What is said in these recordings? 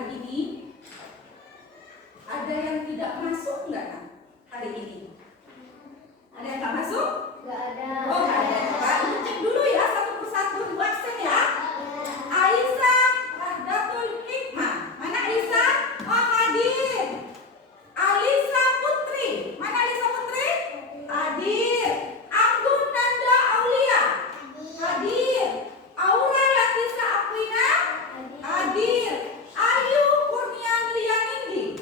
hari ini? Ada yang tidak masuk nggak hari ini? Ada yang nggak masuk? Nggak ada. Oh, nggak ada. Coba ibu cek dulu ya satu persatu di absen ya. Aisyah Rahdatul Hikmah. Mana Aisyah? Oh, hadir. Alisa Putri. Mana Alisa Putri? Hadir. Anggun Nanda Aulia. Hadir. Aura Latisa Akwina. Hadir. Ayu Kurnia Lianindi.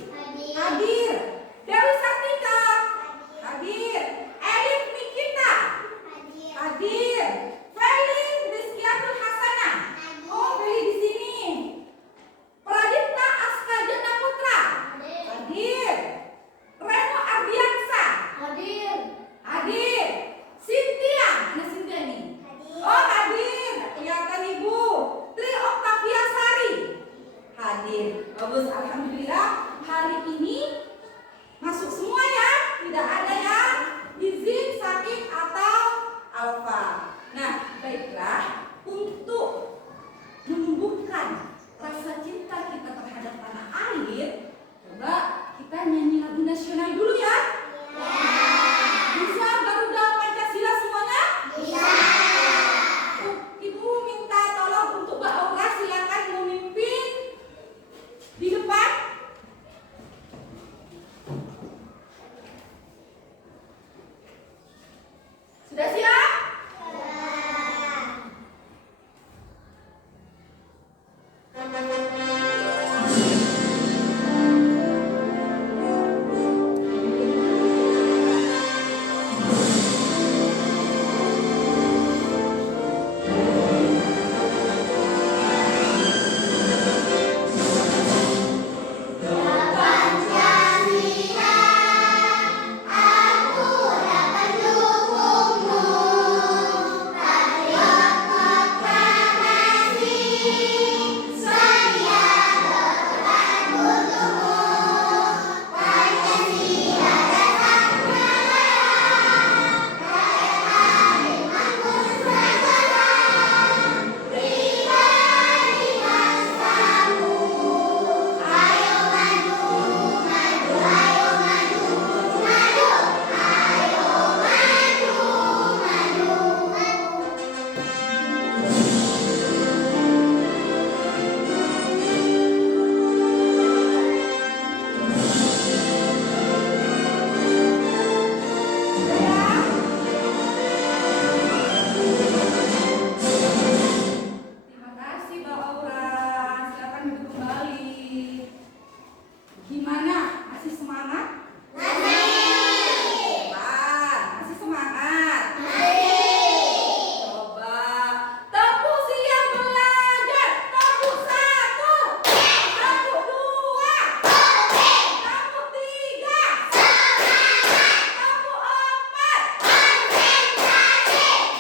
Hadir. Dewi Sartika. Hadir. Elif Nikita. Hadir. Feli Rizkiatul Hasanah. Oh, Feli di sini. Pradipta Askajana Putra. Hadir. Reno Ardiansa. Hadir. Cynthia. Mana Cynthia ini? Oh, hadir. Kelihatan Ibu. Tri Oktavia Sari. Hadir. Bagus, alhamdulillah. Hari ini masuk semua ya. Tidak ada yang izin, sakit atau alfa. Nah, baiklah, untuk menumbuhkan rasa cinta kita terhadap tanah air, coba kita nyanyi lagu nasional dulu ya. Bisa Garuda Pancasila semuanya? Ibu minta tolong untuk Mbak Aura, silakan memimpin di depan. Sudah siap? Terima kasih Mbak Aura. Silakan duduk kembali. Gimana? Masih semangat? Masih semangat? Coba tepuk siap belajar. Tepuk 1, tepuk 2, tepuk 3, tepuk 4,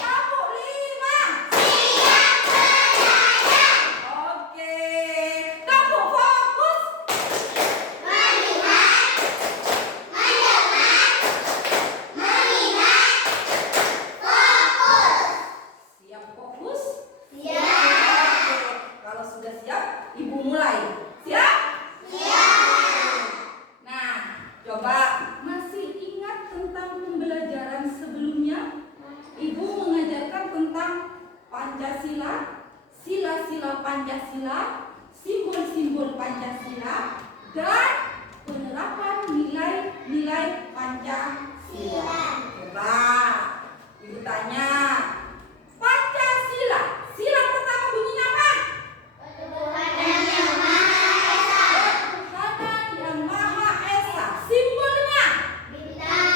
tepuk 5. Oke, tepuk fokus. Siap fokus? Oke, kalau sudah siap, Ibu mulai. Siap? Nah, coba masih ingat tentang pembelajaran sebelumnya? Ibu mengajarkan tentang Pancasila, sila-sila Pancasila, simbol-simbol Pancasila, dan penerapan nilai-nilai Pancasila. Coba Ibu tanya, Pancasila, sila pertama bunyinya apa? Ketuhanan yang Maha Esa. Simbolnya bintang.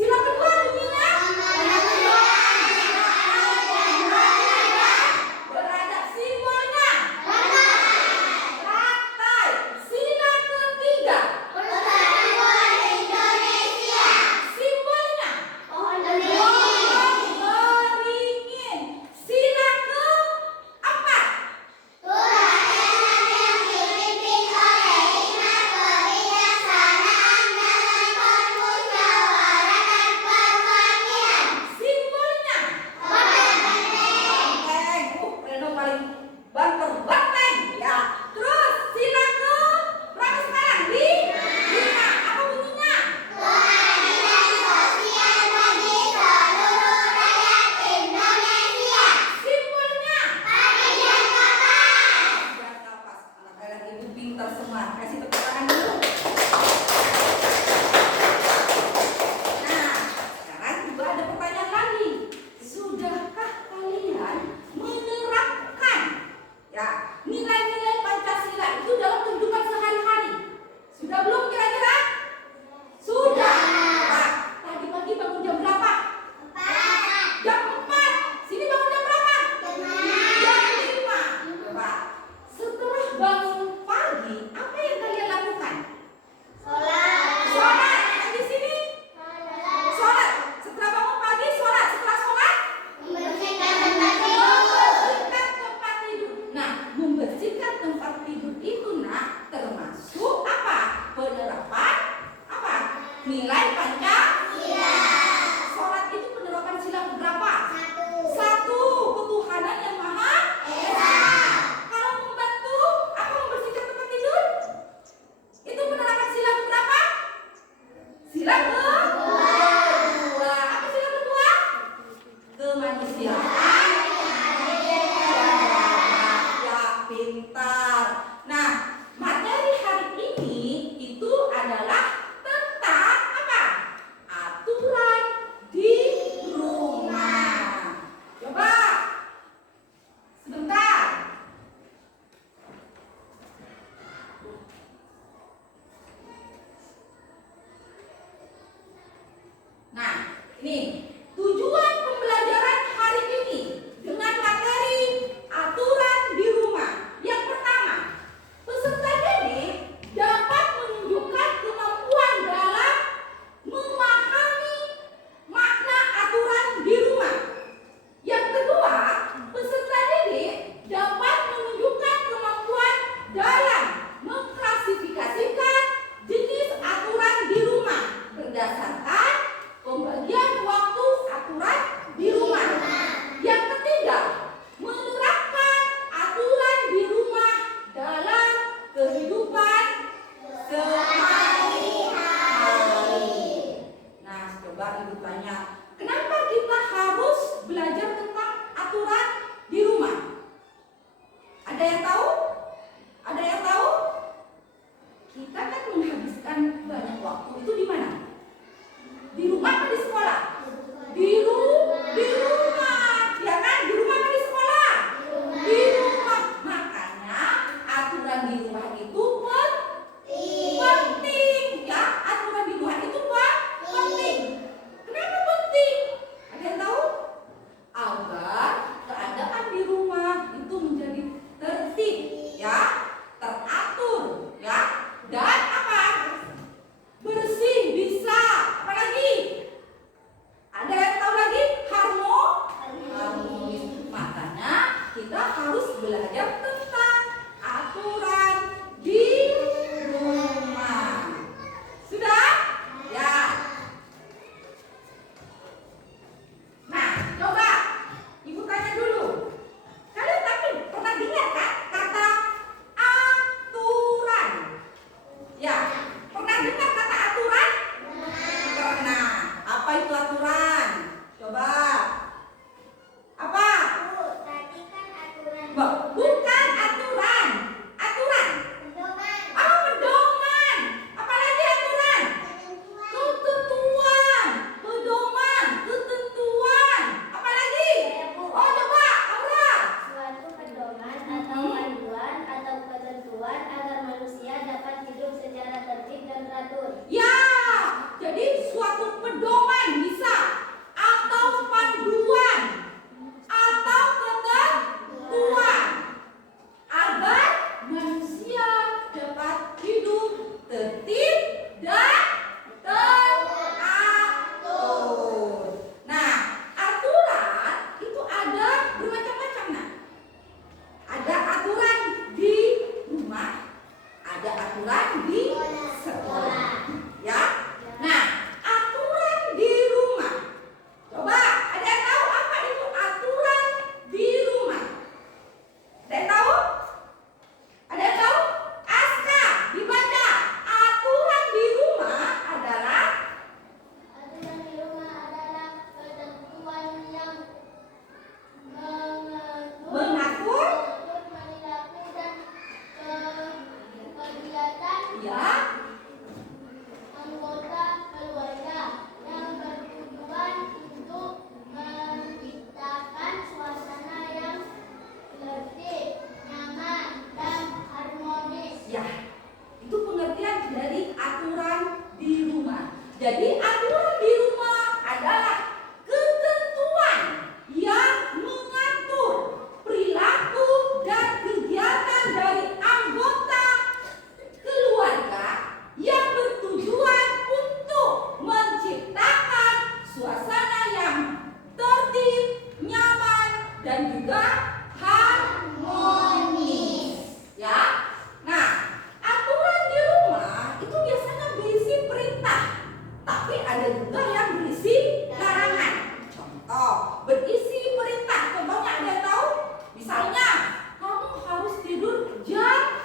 Sila kedua bunyinya beradab. Simbolnya rantai. Sila ketiga Silakan. Ya, pintar. Nah, materi hari ini itu adalah tentang apa? Aturan di rumah. Coba sebentar. Nah, ini tujuan pembelajaran hari ini dengan materi aturan di rumah. Yang pertama, peserta didik dapat menunjukkan kemampuan dalam memahami makna aturan di rumah. Yang kedua, peserta didik dapat menunjukkan kemampuan dalam mengklasifikasikan jenis aturan di rumah berdasarkan pembagian waktu aturan di rumah. Yang ketiga, menerapkan aturan di rumah dalam kehidupan sehari-hari. Nah, coba ibu tanya, kenapa kita harus belajar tentang aturan di rumah? Ada yang tahu? Ada yang tahu? Kita kan menghabiskan banyak waktu itu di mana? Di rumah apa di sekolah? Di rumah, ya kan? Di rumah apa di sekolah? Di rumah. Makanya aturan di rumah itu penting, ya. Aturan di rumah itu penting. Kenapa penting? Ada yang tahu? Agar keadaan di rumah itu menjadi tertib, ya, teratur, ya, dan apa? Bersih, bisa. Apa lagi? Ada yang tahu lagi? Harmonis. Makanya kita harus belajar tentang aturan di rumah. Sudah? Ya. Nah, coba ibu tanya dulu. Kalian tapi pernah dengar kan kata aturan? Ya, pernah dengar kata aturan? Pernah. Apa itu aturan? Coba. Apa? Tadi kan aturan. Bukan aturan. Aturan. Pedoman. Oh, pedoman. Apalagi aturan? Ketentuan. Pedoman, ketentuan. Apalagi? Oh, coba, Aura. Suatu pedoman atau panduan atau ketentuan agar manusia dapat hidup secara tertib dan teratur. Ya, jadi suatu pedoman bisa atau panduan atau ketentuan agar manusia dapat hidup tertib dan teratur. Nah, aturan itu ada bermacam-macam. Nah, ada aturan di rumah, ada aturan di sekolah, ya. Nah, aturan di rumah. Coba, ada yang tahu apa itu aturan di rumah? Ada yang tahu? Ada yang tahu? Aska, dibaca. Aturan di rumah adalah Aturan di rumah adalah ketentuan yang mengatur, perilaku dan kegiatan ya, anggota keluarga yang bertujuan untuk menciptakan suasana yang tertib, nyaman, dan harmonis. ya. Itu pengertian dari aturan di rumah. Jadi aturan di rumah adalah ketentuan yang mengatur perilaku dan kegiatan dari anggota keluarga yang bertujuan untuk menciptakan suasana yang tertib, nyaman, dan juga harmonis. Ya. Nah, aturan di rumah itu biasanya berisi perintah, tapi ada juga yang berisi larangan. Contoh, berisi perintah. Contohnya ada yang tahu? Misalnya, kamu harus tidur jam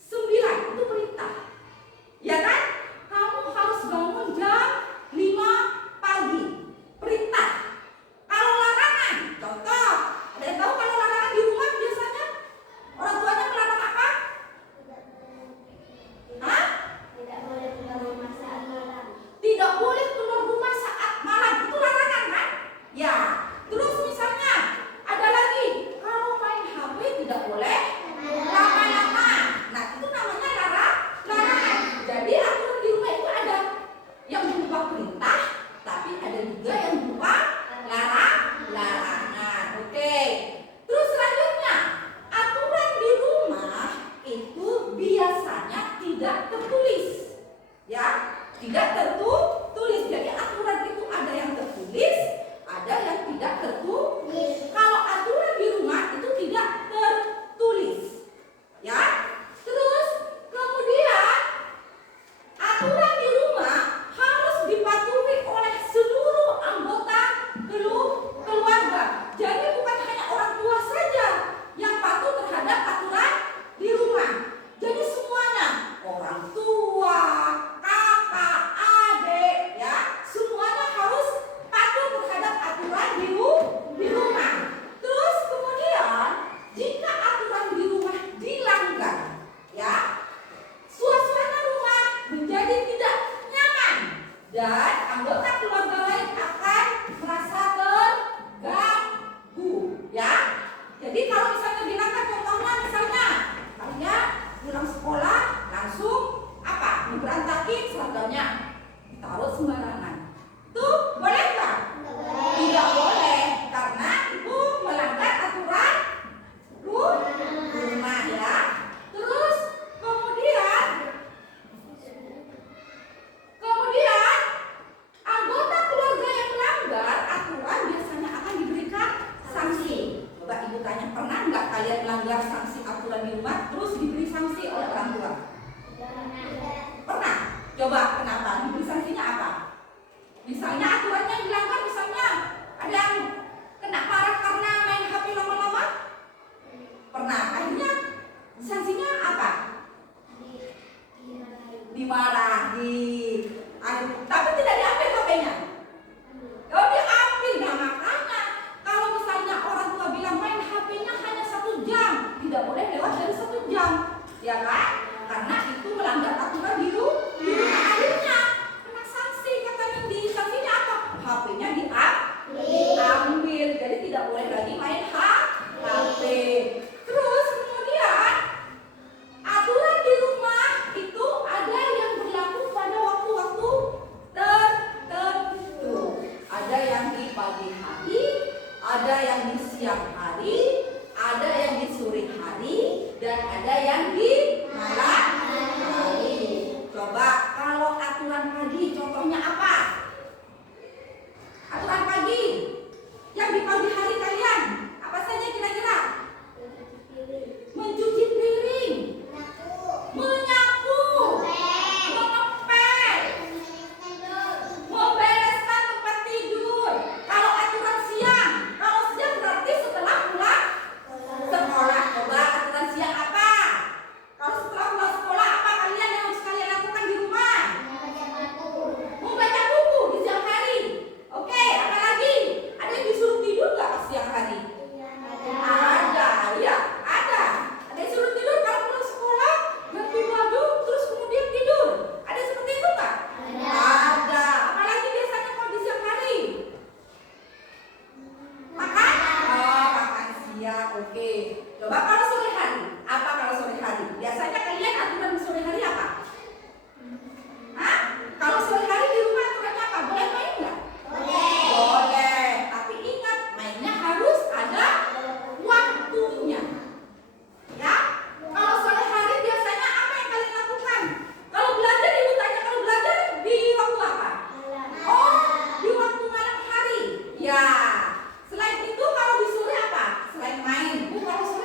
9, itu perintah. Ya kan? Kamu harus bangun jam 5 pagi. Perintah. Kalau larangan, kalian melanggar sanksi aturan di rumah terus diberi sanksi oleh orang tua? Pernah? Coba kenapa? Diberi sanksinya apa? Misalnya aturannya dilanggar, misalnya ada yang kena parah karena main HP lama-lama. Pernah? Akhirnya sanksinya apa? Dimarahi. Tapi tidak diambil HP-nya. Oh, diambil. Nah, makanya kalau misalnya orang tua bilang main HP-nya hanya 1 jam, tidak boleh lewat dari 1 jam, ya kan? Karena itu melanggar aturan di rumah. Akhirnya kena sanksi, kata Nindi. Sanksinya apa? HP-nya diambil. Jadi tidak boleh lagi main HP. Terus kemudian aturan di rumah itu ada yang berlaku pada waktu-waktu tertentu. Ada yang di pagi hari, ada yang di siang hari, ada yang di sore hari, dan ada yang di malam hari. Coba kalau aturan pagi contohnya apa? Aturan pagi yang di pagi hari kalian apa saja kira-kira? Mencuci piring, menyapu, mengepel, membereskan tempat tidur. Kalau aturan siang, kalau siang berarti setelah pulang sekolah. Coba aturan siang apa? Kalau setelah pulang sekolah apa kalian yang harus kalian lakukan di rumah? Membaca buku di siang hari. Oke, apa lagi? Ada yang disuruh tidur nggak pas siang hari? Ada, ya, ada. Ada yang suruh tidur kalau pulang sekolah, ganti baju, terus kemudian tidur. Ada seperti itu nggak? Ada. Apalagi biasanya kalau di siang hari? Makan? Oh, makan siang. Oke. Coba kalau sore hari, apa kalau sore hari? Biasanya kalian aturan di sore hari apa? Hah? Kalau sore hari di rumah aturannya apa? Boleh main nggak? Boleh. Tapi ingat, mainnya harus ada waktunya. Ya? Kalau sore hari biasanya apa yang kalian lakukan? Kalau belajar ibu tanya, kalau belajar di waktu apa? Oh, di waktu malam hari. Ya. Selain itu kalau di sore apa? Selain main. Bu, kalau sore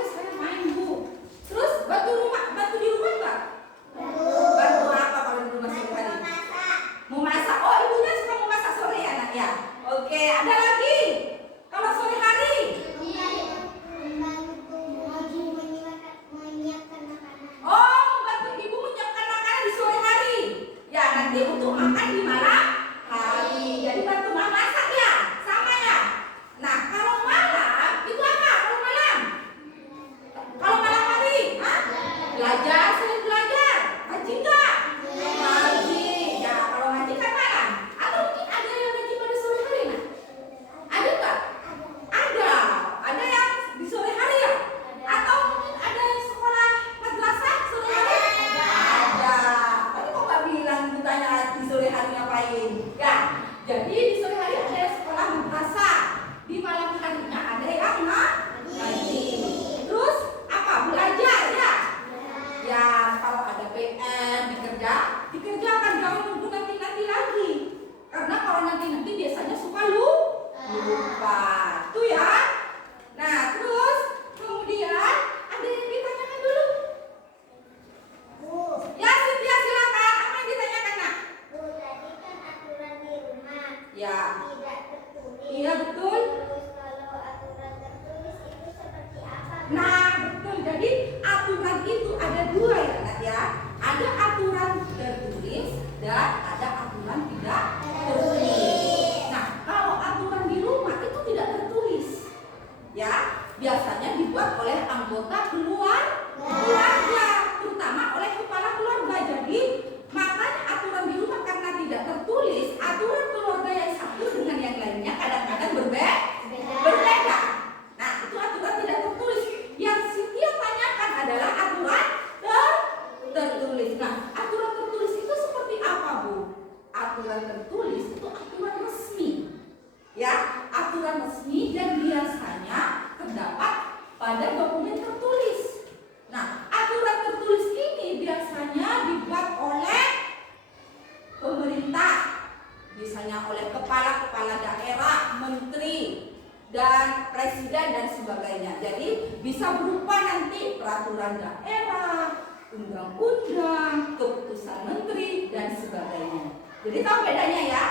dan presiden dan sebagainya. Jadi bisa berupa nanti peraturan daerah, undang-undang, keputusan menteri dan sebagainya. Jadi tahu bedanya ya?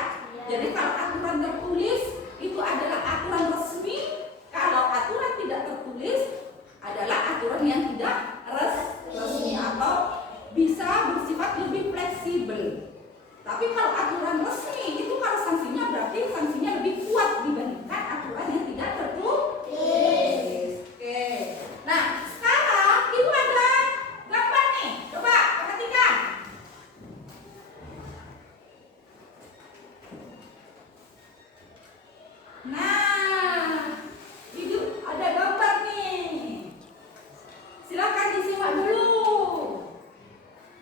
Jadi kalau aturan tertulis itu adalah aturan resmi, kalau aturan tidak tertulis adalah aturan yang tidak resmi atau bisa bersifat lebih fleksibel. Tapi kalau aturan resmi itu kalau sanksinya berarti sanksinya lebih kuat dibandingkan aturan yang tidak tertulis. Oke. Nah, sekarang itu ada gambar nih. Coba perhatikan. Nah, itu ada gambar nih. Silakan disimak dulu.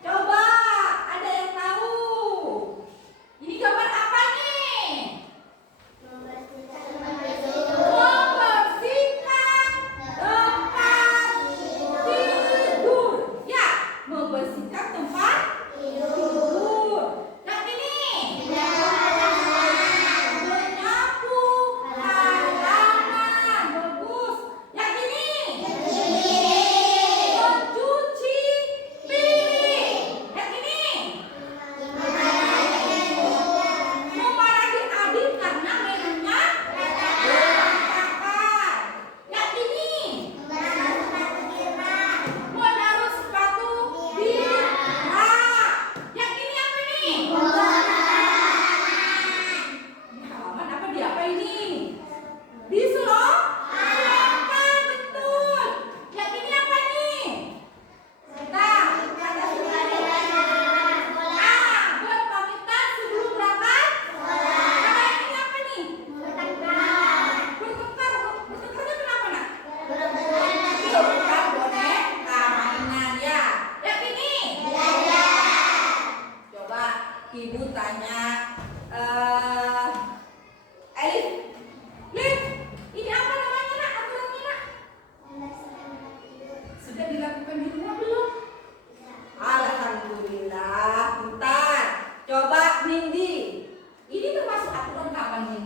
Coba, ada yang tahu? Ini gambar apa nih? Membersihkan tempat tidur. Ya, membersihkan tempat tidur. Yang ini? Menyapu halaman. Bagus. Yang ini? Mencuci piring. Yang ini? Memarahi adik karena mainannya berantakan. Yang ini? Menaruh sepatu di rak. Yang ini apa nih? Di halaman apa di apa ini? Diselopkan, betul. Yang ini apa nih? Nah, buat pamitan sebelum berangkat. Nah, yang ini apa nih? Bertengkar. Bertengkarnya kenapa nak? Bertengkar boneka mainan ya. Yang ini? Coba ibu tanya Elif. Lif, ini apa namanya nak? Aturannya nak? Sudah dilakukan di rumah belum? Alhamdulillah, pintar. Coba Nindi, ini termasuk aturan kapan nih?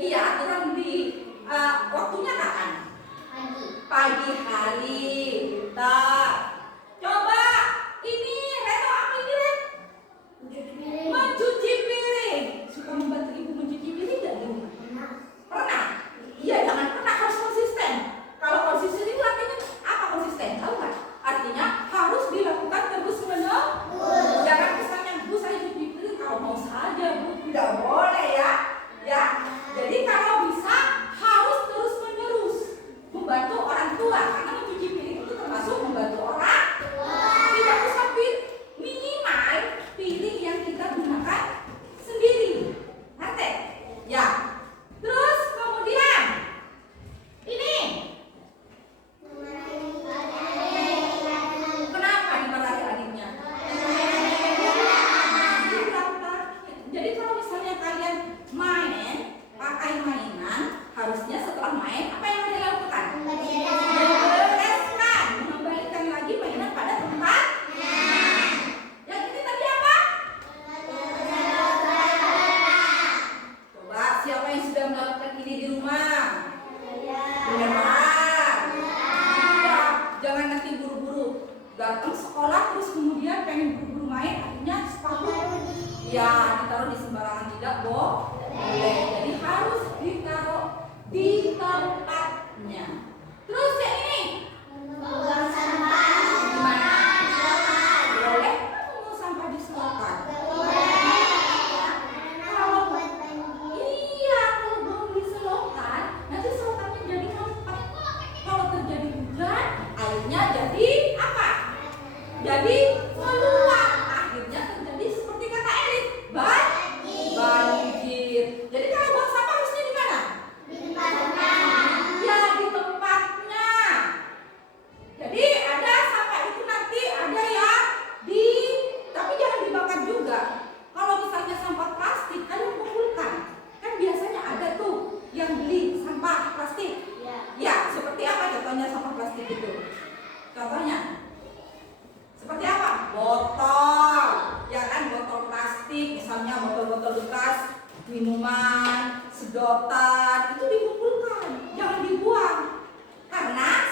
Iya, aturan di waktunya kapan? Pagi hari, pintar. Coba ini Reto apa ini Ren? Mencuci piring. Suka membantu ibu mencuci piring tidak di rumah? Pernah? Iya, jangan pernah, harus konsisten. Kalau konsisten itu artinya apa konsisten? Tahu nggak? Artinya harus dilakukan terus menerus. Jangan misalnya bu saya cuci piring kalau mau saja bu, tidak boleh ya. Ya, jadi kalau bisa harus terus menerus membantu orang tua karena mencuci piring itu termasuk membantu orang. Tidak usah minimal piring yang kita gunakan sendiri. Ngerti? Ya. Terus kemudian ini kenapa dimarahi adiknya? Jadi kalau misalnya kalian main pakai mainan, harusnya setelah main apa yang kalian lakukan? Membereskan, mengembalikan lagi mainan pada tempat. Yang ini tadi apa? Coba siapa yang sudah melakukan ini di rumah? Benar. Iya, jangan nanti buru-buru datang sekolah terus kemudian pengen buru-buru main, akhirnya sepatu ya ditaruh di sembarangan, tidak boleh. Jadi harus ditaruh di tempat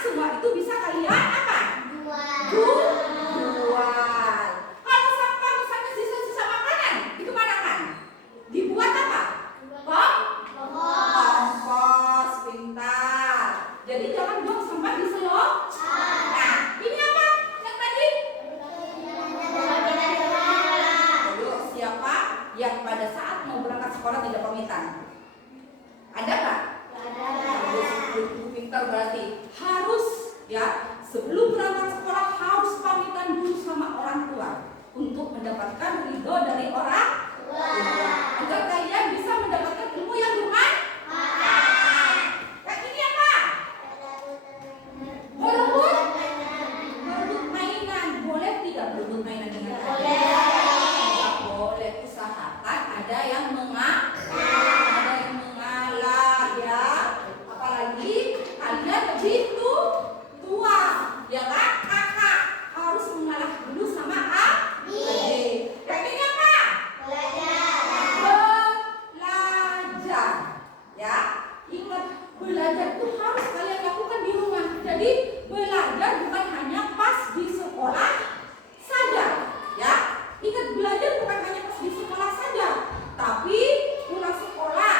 semua itu bisa kalian apa? Jual. Kalau sampah misalnya sisa-sisa makanan, itu mana kan? Dibuat apa? Kompos, pintar. Jadi jangan buang sampah di selokan. Nah, ini apa? Yang tadi? Ayo, siapa yang pada saat mau berangkat sekolah tidak pamitan? Ada nggak? Harus pintar berarti harus ya sebelum berangkat sekolah harus pamitan dulu sama orang tua untuk mendapatkan ridho dari orang tua agar kalian bisa mendapatkan ilmu yang bermanfaat. Yang ini apa? Berebut mainan. Boleh tidak berebut mainan dengan kalian? Tidak boleh. Usahakan ada yang ada yang mengalah ya. Apalagi kalian begitu tua, ya kan? Kakak harus mengalah dulu sama adik. Yang ini apa? Belajar. Ya, ingat belajar itu harus kalian lakukan di rumah. Jadi belajar bukan hanya pas di sekolah saja, ya. Ingat belajar bukan hanya pas di sekolah saja, tapi pulang sekolah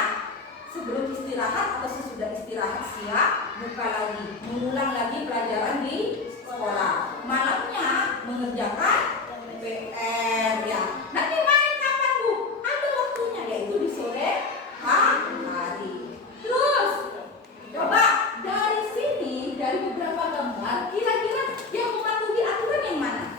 sebelum istirahat atau sesudah istirahat siap buka lagi, mengulang lagi pelajaran di sekolah. Malamnya mengerjakan PR ya. Nanti main kapan Bu? Ada waktunya, yaitu di sore hari. Terus coba dari sini, dari beberapa gambar, kira-kira yang mematuhi aturan yang mana?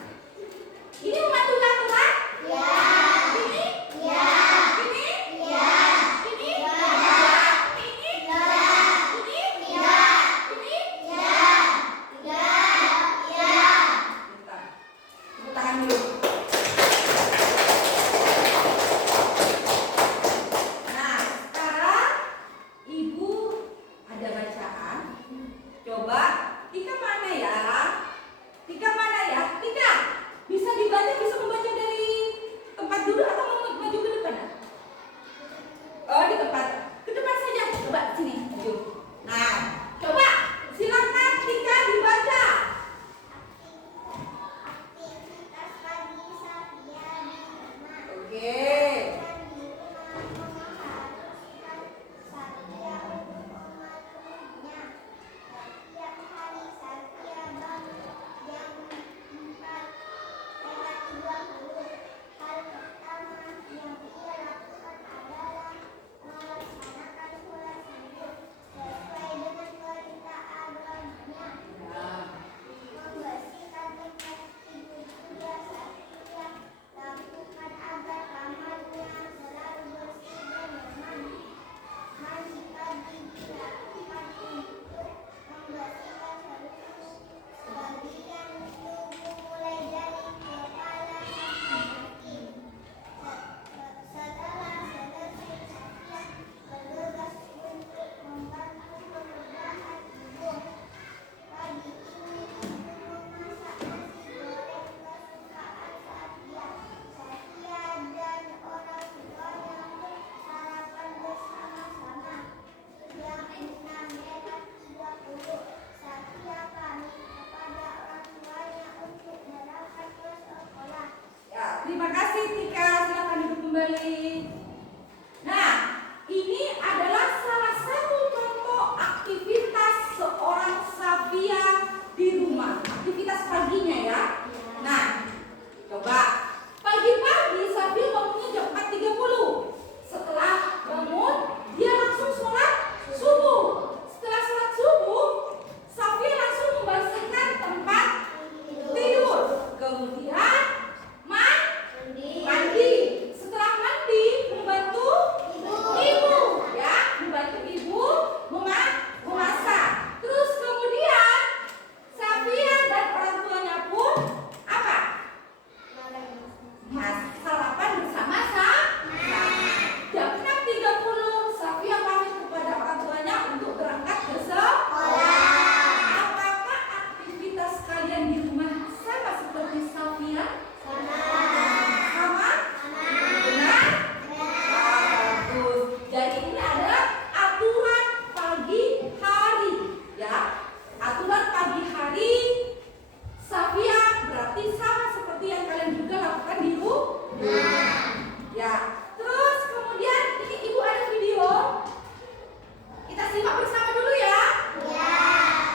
simak bersama dulu ya. Nah.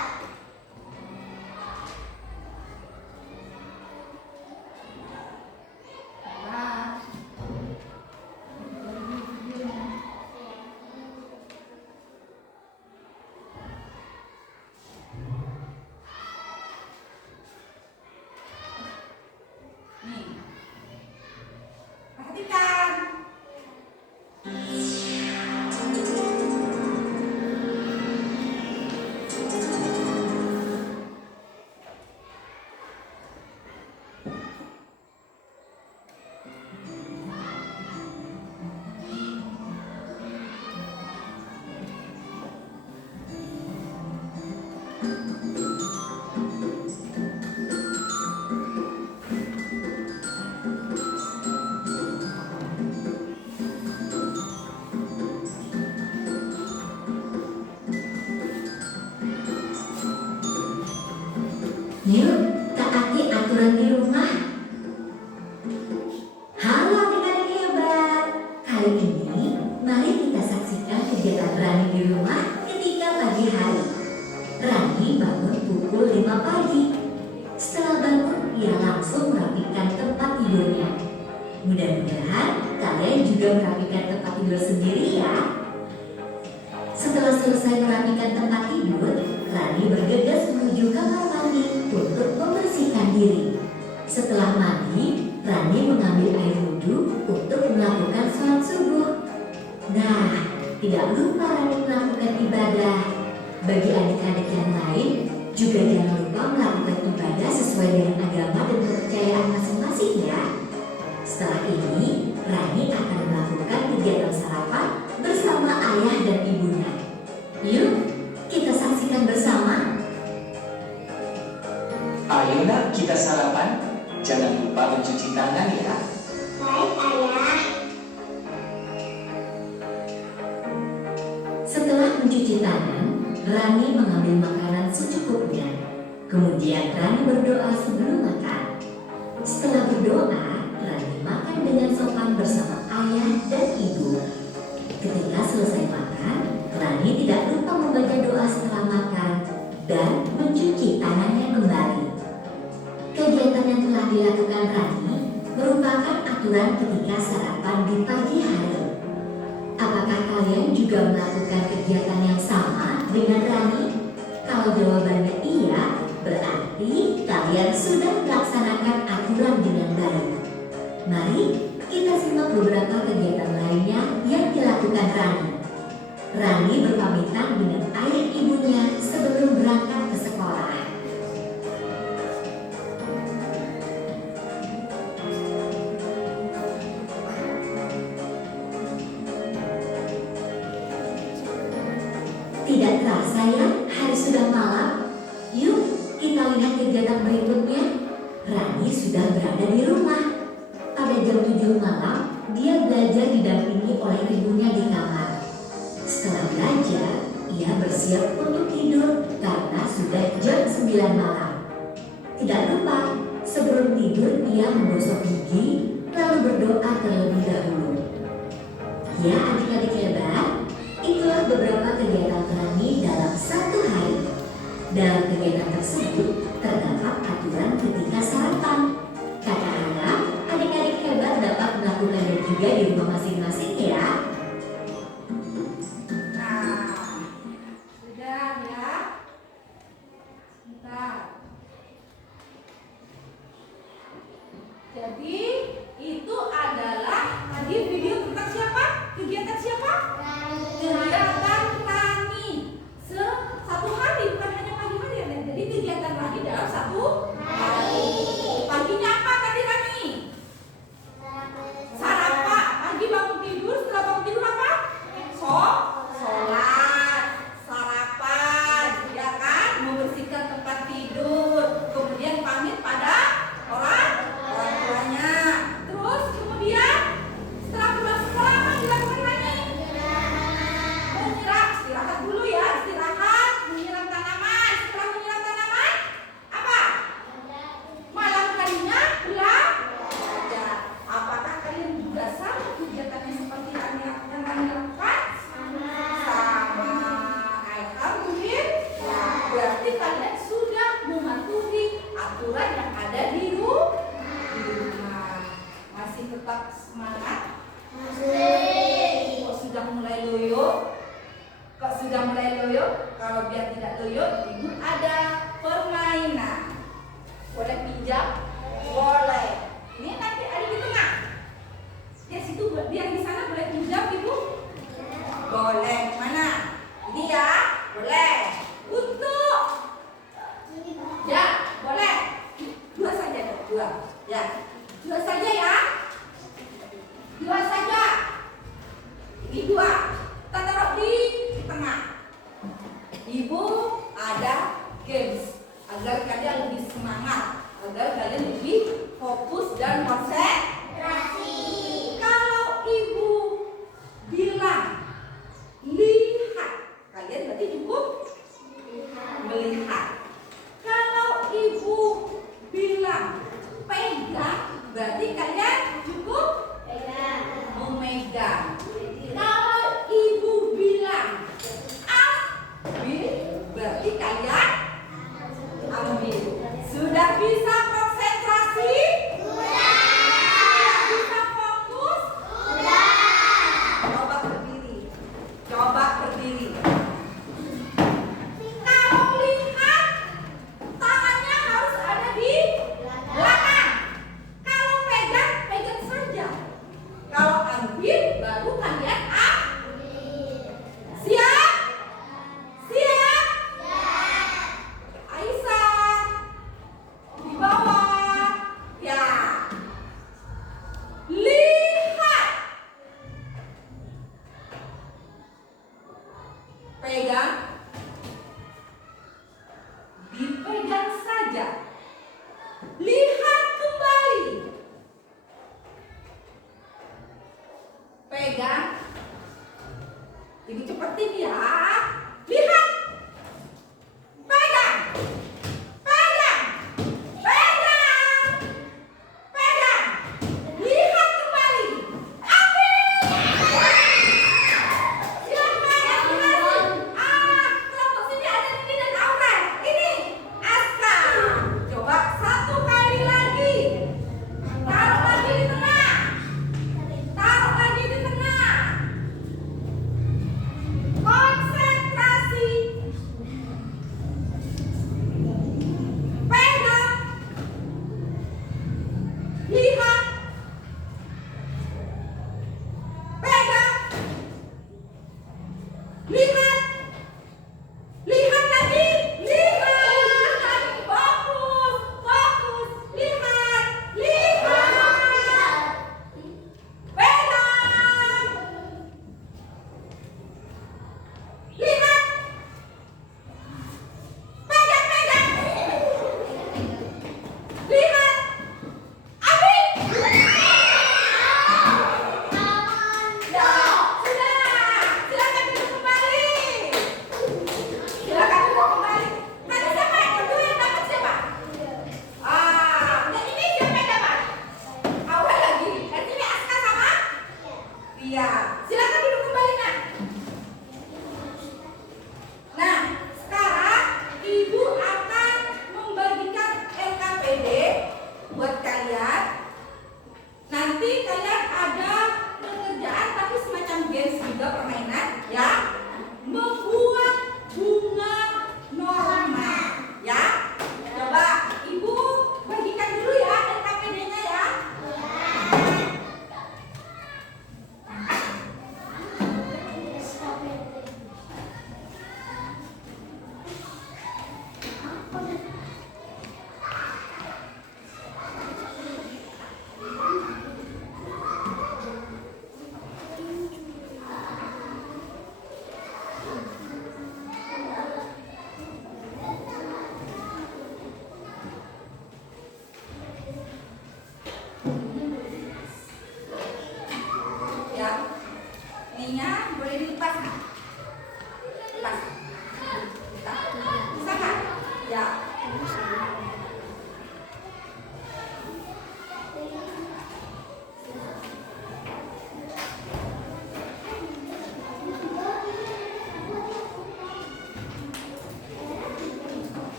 Nih. Perhatikan. Yuk, taati aturan di rumah. Halo adik-adik hebat. Kali ini, mari kita saksikan kegiatan Rani di rumah ketika pagi hari. Rani bangun pukul 5 pagi. Setelah bangun, ia langsung merapikan tempat tidurnya. Mudah-mudahan kalian juga merapikan tempat tidur sendiri ya. Setelah selesai merapikan tempat tidur, Rani bergegas menuju kamar mandi untuk membersihkan diri. Setelah mandi, Rani mengambil air wudhu untuk melakukan sholat subuh. Nah, tidak lupa Rani melakukan ibadah. Bagi adik-adik yang lain, juga jangan lupa melakukan ibadah sesuai dengan agama dan kepercayaan masing-masing ya. Setelah ini, Rani akan melakukan kegiatan sarapan bersama ayah dan ibunya. Yuk, kita saksikan bersama. Ayo nak, kita sarapan. Jangan lupa mencuci tangan ya. Baik, Ayah. Setelah mencuci tangan, Rani mengambil makanan secukupnya. Kemudian Rani berdoa sebelum makan. Setelah berdoa, Rani makan dengan sopan bersama ayah dan ibu. Ketika selesai makan, Rani tidak lupa membaca doa setelah makan dan mencuci tangannya kembali. Kegiatan yang telah dilakukan Rani merupakan aturan ketika sarapan di pagi hari. Apakah kalian juga melakukan kegiatan yang sama dengan Rani? Kalau jawabannya iya, berarti kalian sudah melaksanakan aturan dengan baik. Mari kita simak beberapa kegiatan lainnya yang dilakukan Rani. Rani berpamitan dengan ayah ibunya sebelum berangkat ke sekolah. Tidak terasa ya, hari sudah malam. Yuk, kita lihat kegiatan berikutnya. Rani sudah berada di rumah. Pada jam 7 malam, dia belajar didampingi oleh ibunya di kamar. Setelah belajar, ia bersiap untuk tidur karena sudah jam 9 malam. Tidak lupa, sebelum tidur ia menggosok gigi, lalu berdoa terlebih dahulu. Ya adik-adik hebat, itulah beberapa kegiatan Rani dalam satu hari. Dalam kegiatan tersebut, terdapat aturan ketika sarapan. Kakak harap adik-adik hebat dapat melakukannya juga di rumah masing-masing ya. Nah, sudah ya. Bentar. Jadi itu adalah tadi video tentang siapa? Kegiatan siapa? Kegiatan Rani. Satu hari, bukan hanya pagi hari ya. Jadi kegiatan Rani dalam satu hari. Paginya apa tadi Rani? Sarapan. Pagi bangun tidur, setelah bangun Kalau biar tidak loyo, ibu ada permainan. Boleh pinjam? Boleh. Ini nanti ada di tengah. Ya situ biar di sana boleh pinjam ibu? Boleh. Mana? Ini ya? Boleh. Untuk ya, boleh. Dua saja, dua. Ya. Dua saja ya. Dua saja. Ini dua. Kita taruh di tengah. Ibu ada games agar kalian lebih semangat, agar kalian lebih fokus dan konsentrasi. Kalau ibu bilang lihat, kalian berarti cukup melihat. Kalau ibu bilang pegang, berarti kalian cukup memegang. Kalau ibu bilang ambil, berarti kalian ambil. Sudah bisa konsentrasi? Sudah bisa fokus? Sudah. Coba berdiri. Coba berdiri. Kalau lihat, tangannya harus ada di belakang. Kalau pegang, pegang saja. Kalau ambil, baru kalian ambil. Siap? Siap?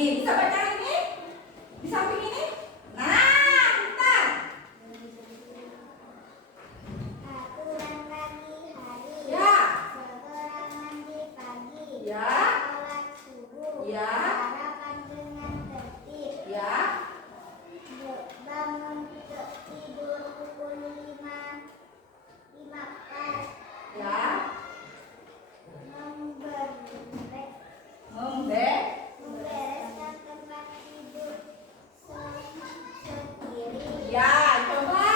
Nih, bisa baca ini? Di samping ini? Nah, bentar. Aturan pagi hari. Ya. Segera mandi pagi. Ya. Sholat subuh. Ya. Sarapan dengan tertib. Ya. Bangun tidur pukul 5 pas. Ya. Membereskan tempat tidur sendiri. Ya, coba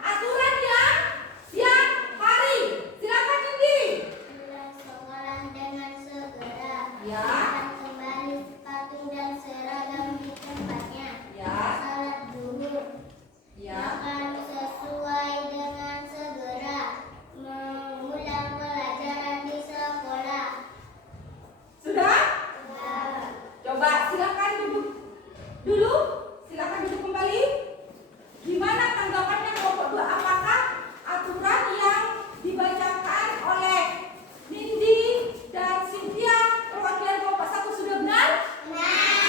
aturan yang siang hari. Silakan Indi. Pulang sekolah dengan segera. Ya. Akan kembali sepatu dan seragam di tempatnya. Ya. Salat zuhur. Ya. Makan sesuai dengan segera. Mengulang pelajaran di sekolah. Sudah? Ya. Coba silakan duduk dulu. Silakan duduk kembali. Gimana tanggapannya kelompok 2? Apakah aturan yang dibacakan oleh Nindi dan Cynthia perwakilan kelompok 1 sudah benar?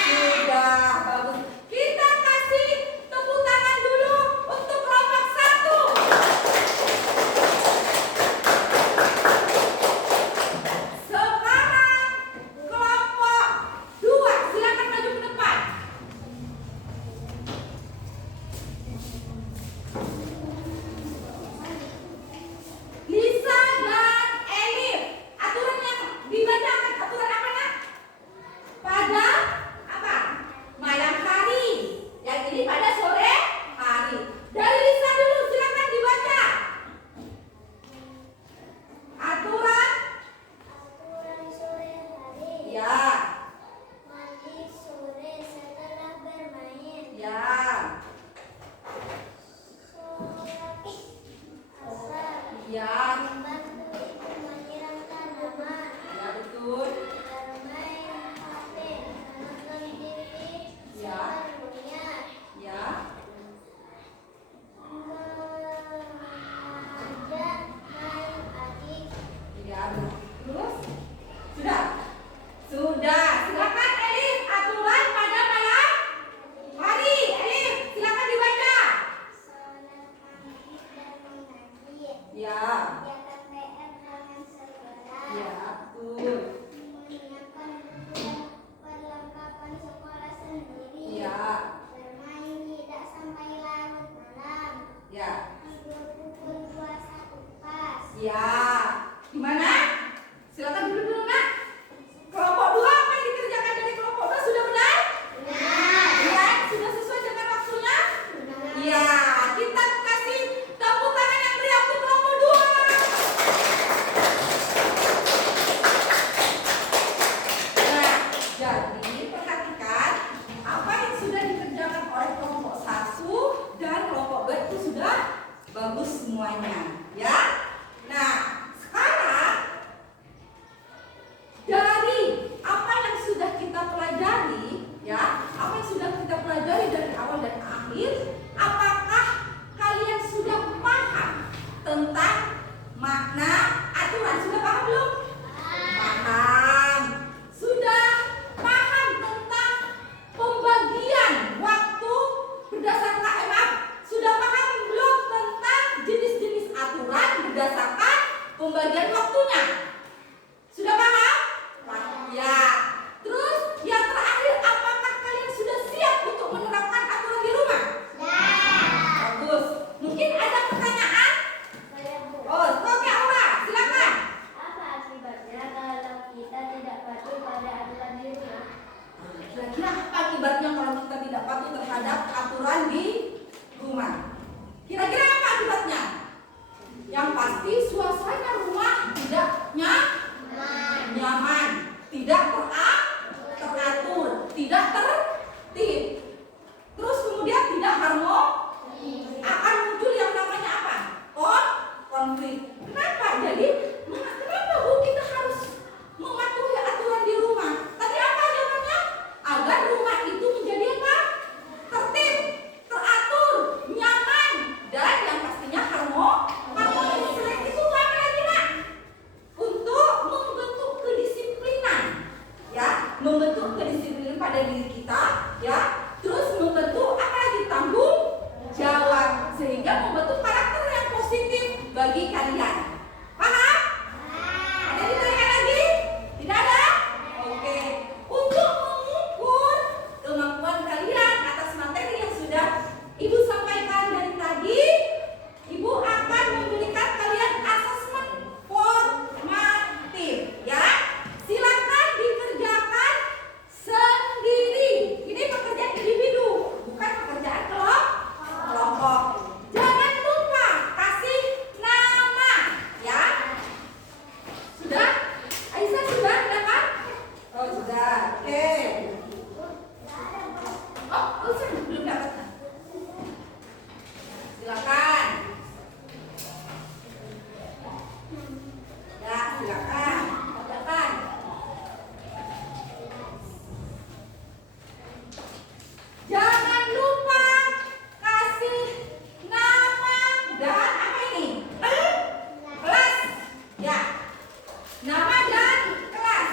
Sudah, bagus. Kita kasih tepuk tangan dulu untuk kelompok 1. Sekarang kelompok 2, silakan maju ke depan. Lisa dan Elif, aturan yang dibacakan aturan apa nak? Pada apa? Malam hari. Yang ini pada sore hari. Dari Lisa dulu, silakan dibaca. Aturan, Aturan sore hari. ya, Mandi sore setelah bermain. ya, Sholat asar. ya, Membantu ibu menyiram tanaman. ya betul. Bermain HP. Menonton TV. Ya. Sepenuhnya. Ya, Mengajak main adik. ya, terus sudah, sudah. Silakan Elif, aturan pada malam hari. Elif, silakan dibaca. Sholat maghrib dan mengaji. Ya, Kerjakan PR dengan segera. ya, betul. Menyiapkan buku dan perlengkapan sekolah sendiri. Ya, Bermain tidak sampai larut malam. ya, Tidur pukul 21 pas. ya. Gimana? Silakan dulu dulu nak. Kelompok 2 apa yang dikerjakan dari kelompok 2 sudah benar? Ya, sudah sesuai dengan waktunya? Ya, kita kasih tepuk tangan yang meriah untuk kelompok 2. Nah, jadi perhatikan apa yang sudah dikerjakan oleh kelompok 1 dan kelompok 2 itu sudah bagus semuanya, ya. Nah, sekarang dari apa yang sudah kita pelajari, ya, apa yang sudah kita pelajari dari awal dan akhir, apakah kalian sudah paham tentang makna aturan? Sudah paham belum? Paham. Sudah paham tentang pembagian waktu berdasarkan sudah paham belum tentang jenis-jenis aturan berdasarkan pembagian waktunya? Sudah paham? Ya. Terus yang terakhir, apakah kalian sudah siap untuk menerapkan aturan di rumah? Bagus. Mungkin ada pertanyaan? Saya Bu. Oh, oke Aura, silakan. Apa akibatnya kalau kita tidak patuh pada aturan di rumah? Kira-kira apa akibatnya kalau kita tidak patuh terhadap aturan di rumah? Kira-kira apa akibatnya? Yang pasti suasana rumah tidak nyaman, tidak teratur, tidak tertib. Terus kemudian tidak harmonis. Akan muncul yang namanya apa? Konflik. Kenapa? Jadi kenapa Bu kita harus mematuhi aturan di rumah? Tadi apa jawabannya? Agar rumah itu menjadi apa? Tertib, teratur, nyaman, dan yang pastinya harmonis. Selain itu apa lagi nak? Untuk membentuk kedisiplinan, ya. membentuk kedisiplinan pada diri kita, ya. Terus membentuk apa lagi? Tanggung jawab, sehingga membentuk karakter yang positif bagi kalian. Paham? Ada ditanyakan lagi? Tidak ada? Oke. Untuk mengukur kemampuan kalian atas materi yang sudah Ibu sampaikan dari tadi, Ibu akan memberikan kalian asesmen formatif, ya. Silakan dikerjakan sendiri. Ini pekerjaan individu, bukan pekerjaan kelompok. Jangan lupa kasih nama, ya. Sudah? Aisyah sudah kan? Oh sudah. Oke. Oh, Aisyah belum dapat. Silakan. Ya, silakan. Katakan. Jangan lupa kasih nama dan apa ini? Kelas. Ya. Nama dan kelas.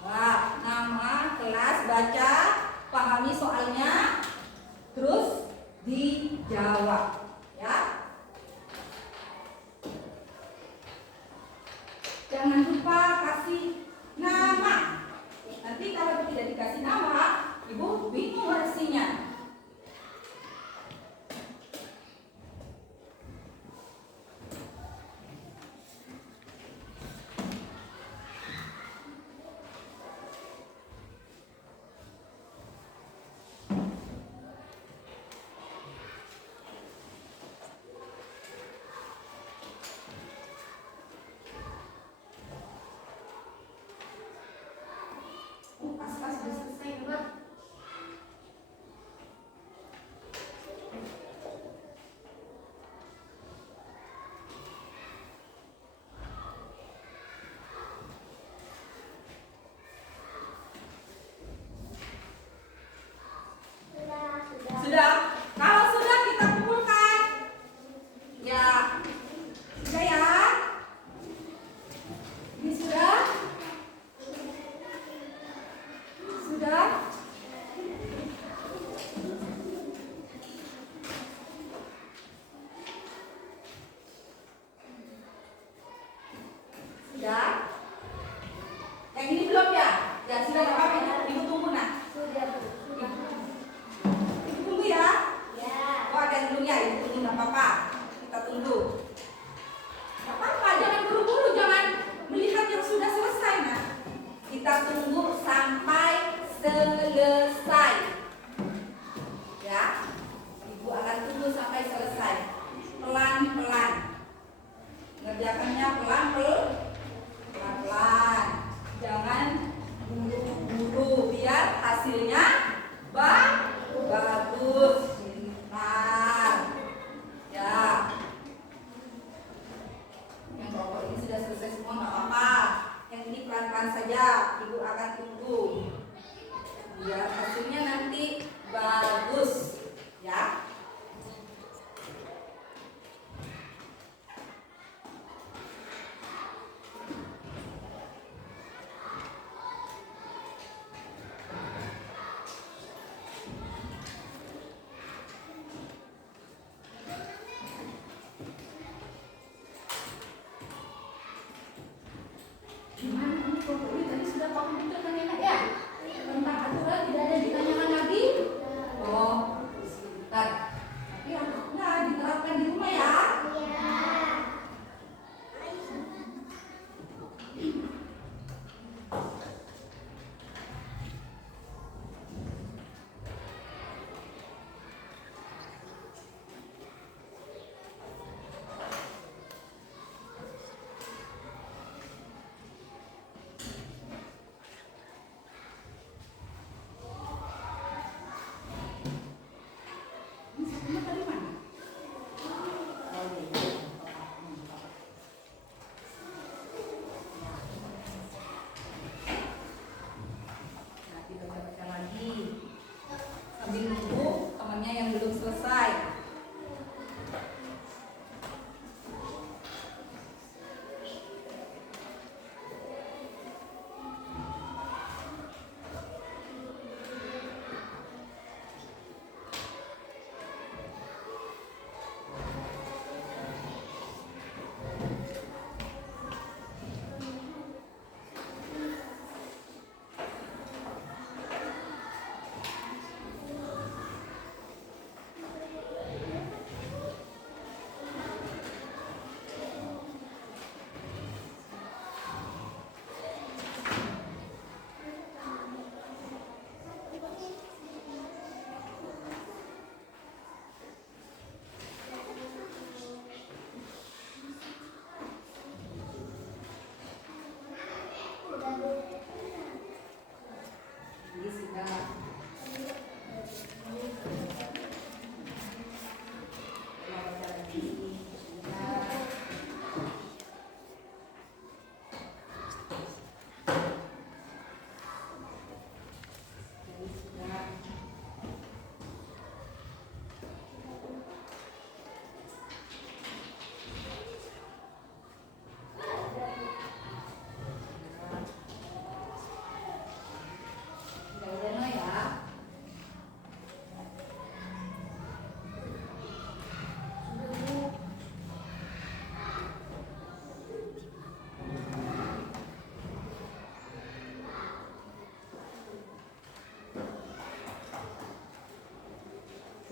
Wah, nama, kelas, baca, pahami soalnya, terus dijawab, ya. Jangan lupa kasih nama. Nanti kalau tidak dikasih nama, Ibu bingung versinya. Pas sudah selesai, Mbak. Sudah. Kalau sudah kita kumpulkan. Ya. Sudah ya? Ini sudah? Sudah? Sudah? Yang ini belum ya? Ya sudah, nggak apa-apa. Ibu tunggu nak. Ibu tunggu ya. Oh ada yang belum ya? Ibu tunggu, nggak apa-apa. Kita tunggu. Nggak apa-apa, jangan buru-buru, jangan melihat yang sudah selesai nak. Kita tunggu sampai selesai. Ya. Ibu akan tunggu sampai selesai. Pelan-pelan. Ngerjakannya pelan-pelan. Jangan buru-buru biar hasilnya bagus. Pintar. Ya. Yang pokok ini sudah selesai semua, nggak apa-apa. Yang ini pelan-pelan saja. Ibu akan tunggu. Biar hasilnya nanti bagus. Ya. Gimana kamu pokoknya tadi sudah paham betul kan enak ya? Tentang aturan tidak ada ditanyakan lagi? Oh, sebentar. Tapi anaknya diterapkan di rumah ya?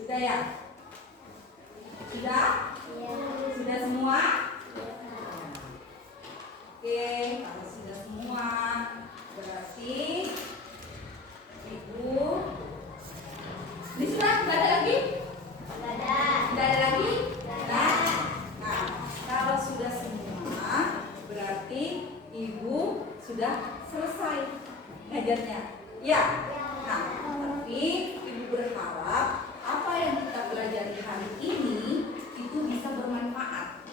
Sudah ya? Sudah? Ya. Sudah semua? Oke, kalau sudah semua berarti Ibu ini sudah nggak ada lagi? Nggak ada. Nggak ada lagi? Nggak ada. Nah, kalau sudah semua berarti Ibu sudah selesai ngajarnya. Ya. Nah, tapi Ibu berharap apa yang kita pelajari hari ini itu bisa bermanfaat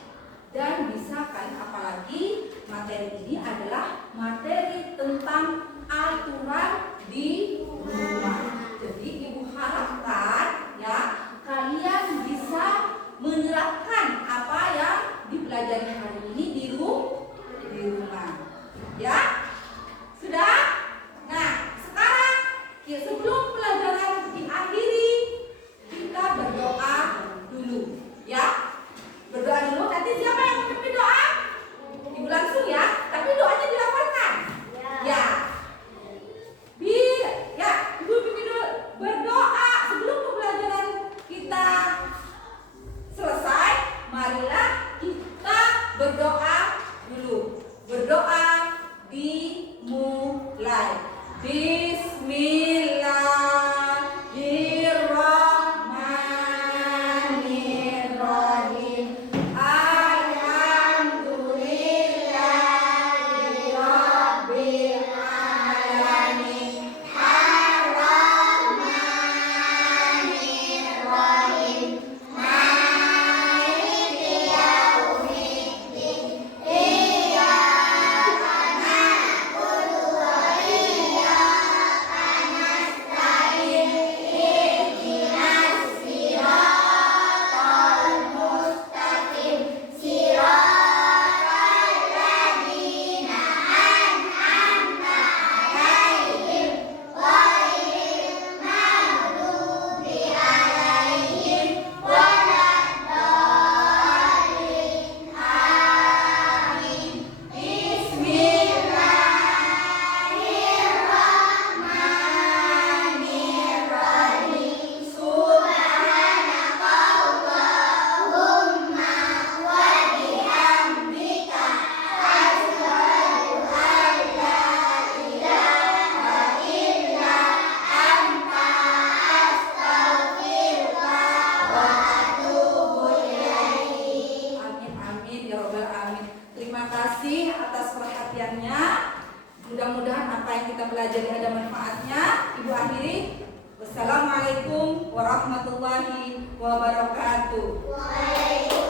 dan bisa kan, apalagi materi ini adalah materi tentang aturan di rumah. Jadi Ibu harapkan ya kalian bisa menerapkan apa yang dipelajari hari ini di rumah. Ya? Sudah? Nah, sekarang ya, sebelum pelajaran diakhiri kita berdoa dulu. Ya? Berdoa dulu. Nanti siapa yang memimpin doa? Ibu langsung ya. Tapi doanya dilaporkan. Ya. Ya, Ibu pimpin dulu berdoa sebelum pembelajaran kita selesai. Marilah kita berdoa dulu. Berdoa dimulai. Bismillahirrahmanirrahim. Alhamdulillahirabbil alamin. Arrahmanirrahim. Maliki yaumiddin. Iyyaka na'budu wa iyyaka nasta'in. Ihdinas siratal mustaqim. Siratal ladzina an'amta 'alaihim ghairil maghdubi 'alaihim waladdallin. Amin. Bismillahirrahmanirrahim. Subhanakallahumma wa bihamdika asyhadu an la ilaha illa anta astaghfiruka wa atubu ilaik. Amin amin ya rabbal alamin. Terima kasih atas perhatiannya. Mudah-mudahan apa yang kita pelajari ada manfaatnya. Ibu akhiri. Wassalamualaikum warahmatullahi wabarakatuh. Waalaikumsalam.